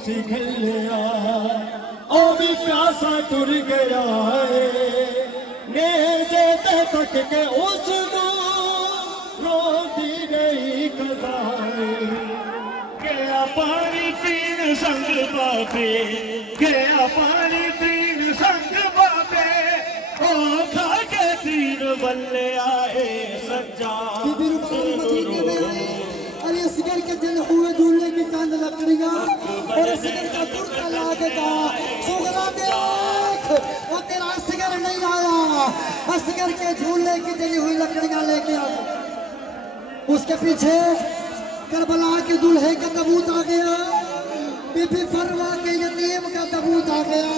सी खलिया ओ भी प्यासा टुर गया है नेज़े ते तक के उसको रोती नहीं कदाए गया पानी पीन संग बाबे गया पानी पीन संग बाबे ओ खा के तीर बल्ले आए सज्जा असगर के दिल हुए झूले की चांद लकड़ियां और असगर का कुर्ता लाके कहा सुगरा देख वो तेरा असगर नहीं आया असगर के झूले की जली हुई लकड़ियां लेके आ उसके पीछे करबला के दूल्हे का तबूत आ गया बीबी फरवा के यतीम का तबूत आ गया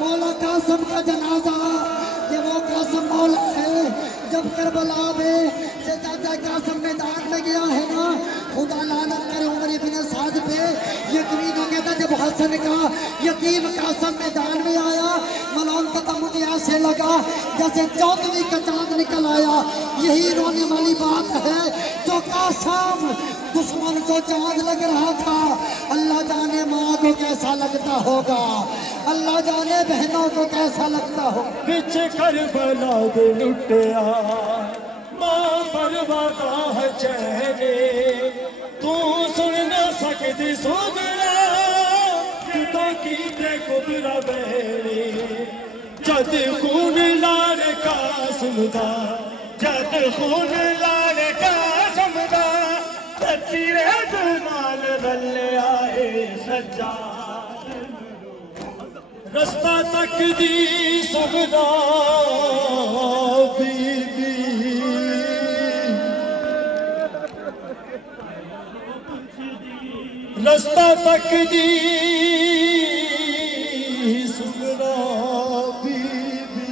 मौला कासिम का जनाजा ये वो कासिम मौला है जब करबला में से दादा कासिम मैदान में गया है ना खुदा लानत करे उमर इब्न साद पे यकीन हो गया था जब हसन का यतीम कासिम मैदान में आया मलौन का तमुद ऐसे लगा जैसे चौदहवीं का चांद निकल आया यही रोने वाली बात है जो कासिम दुश्मन को चांद लग रहा था अल्लाह जाने माँ को कैसा लगता होगा अल्लाह जाने बहनों को कैसा लगता हो पीछे करबला दे लुटिया माँ बर्बादा है चेहरे तू सुन न सकती सुगरा तो की ते कुबरा बहरी जद खून लाड़ कासिम दा जद खून लाड़ कासिम दा तीरे जुमाल बल्ले आए सज्जा रस्ता तक दी सुगरा बीबी रस्ता तक दी सुगरा बीबी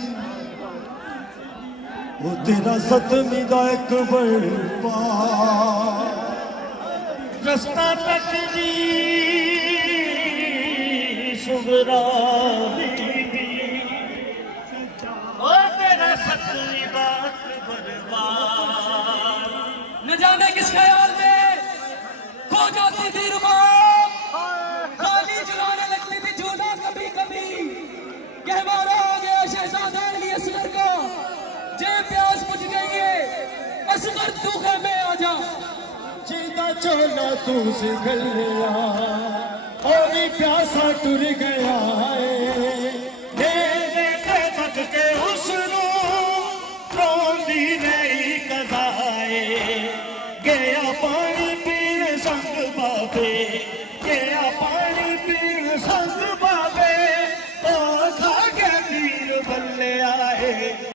वो तेरा सतमी दा एक बड़ पा रस्ता तक दी सुगरा बीबी ओ तेरा सतमी बात बर्बाद न जाने किस ख्याल में खो जाती थी रुबाब गाली चलाने लगती थी झूला कभी कभी गहवारा हो गया शहजादा अली असगर का जे प्यास बुझ गई है असगर तू में आ जा जीता चोला तू से गलिया और प्यासा टुर गया है मेरे तक के उसनु रोंदी नहीं कदाए गया पानी पीन संग बाबे गया पानी पीन संग